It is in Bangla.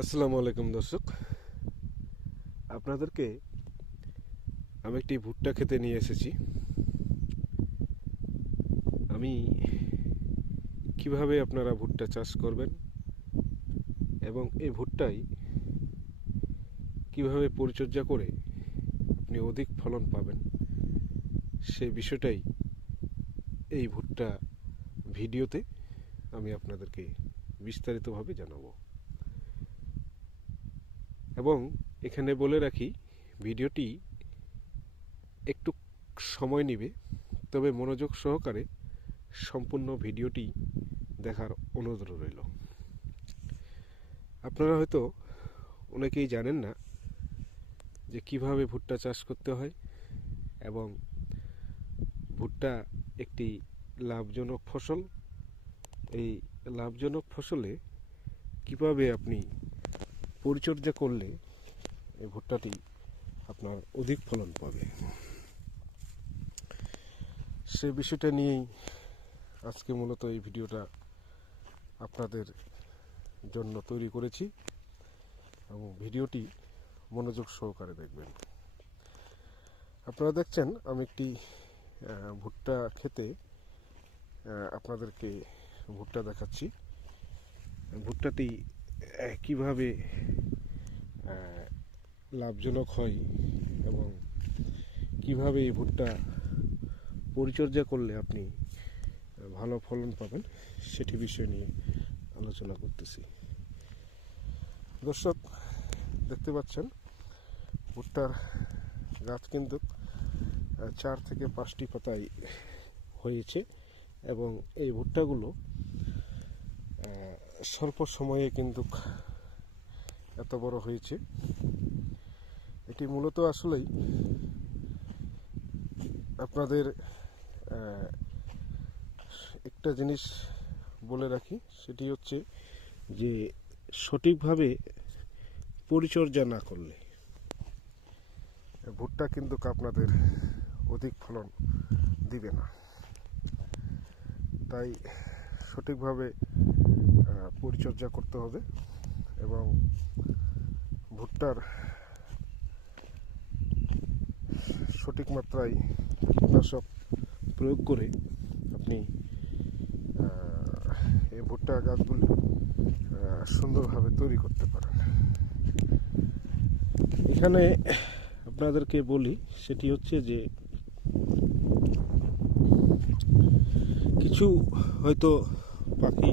আসসালামু আলাইকুম দর্শক, আপনাদেরকে আমি একটি ভুট্টা খেতে নিয়ে এসেছি। আমি কিভাবে আপনারা ভুট্টা চাষ করবেন এবং এই ভুট্টাই কিভাবে পরিচর্যা করে আপনি অধিক ফলন পাবেন, সেই বিষয়টাই এই ভুট্টা ভিডিওতে আমি আপনাদেরকে বিস্তারিতভাবে জানাবো। এবং এখানে বলে রাখি, ভিডিওটি একটু সময় নেবে, তবে মনোযোগ সহকারে সম্পূর্ণ ভিডিওটি দেখার অনুরোধ রইল। আপনারা হয়তো অনেকেই জানেন না যে কিভাবে ভুট্টা চাষ করতে হয় এবং ভুট্টা একটি লাভজনক ফসল। এই লাভজনক ফসলে কিভাবে আপনি পরিচর্যা করলে এই ভুট্টাটি আপনার অধিক ফলন পাবে, সে বিষয়টা নিয়েই আজকে মূলত এই ভিডিওটা আপনাদের জন্য তৈরি করেছি এবং ভিডিওটি মনোযোগ সহকারে দেখবেন। আপনারা দেখছেন আমি একটি ভুট্টা খেতে আপনাদেরকে ভুট্টা দেখাচ্ছি। ভুট্টাটি কিভাবে লাভজনক হয় এবং কিভাবে এই ভুট্টা পরিচর্যা করলে আপনি ভালো ফলন পাবেন, সেটি বিষয় নিয়ে আলোচনা করতেছি। দর্শক, দেখতে পাচ্ছেন ভুট্টার গাছ কিন্তু 4 থেকে 5টি পাতায় হয়েছে এবং এই ভুট্টাগুলো স্বল্প সময়ে কিন্তু এত বড় হয়েছে। এটি মূলত আসলেই আপনাদের একটা জিনিস বলে রাখি, সেটি হচ্ছে যে সঠিকভাবে পরিচর্যা না করলে ভুট্টা কিন্তু আপনাদের অধিক ফলন দিবে না। তাই সঠিকভাবে পরিচর্যা করতে হবে এবং ভুট্টার সঠিক মাত্রায় কীটনাশক প্রয়োগ করে আপনি এই ভুট্টা গাছগুলি সুন্দরভাবে তৈরি করতে পারেন। এখানে আপনাদেরকে বলি, সেটি হচ্ছে যে কিছু হয়তো পাখি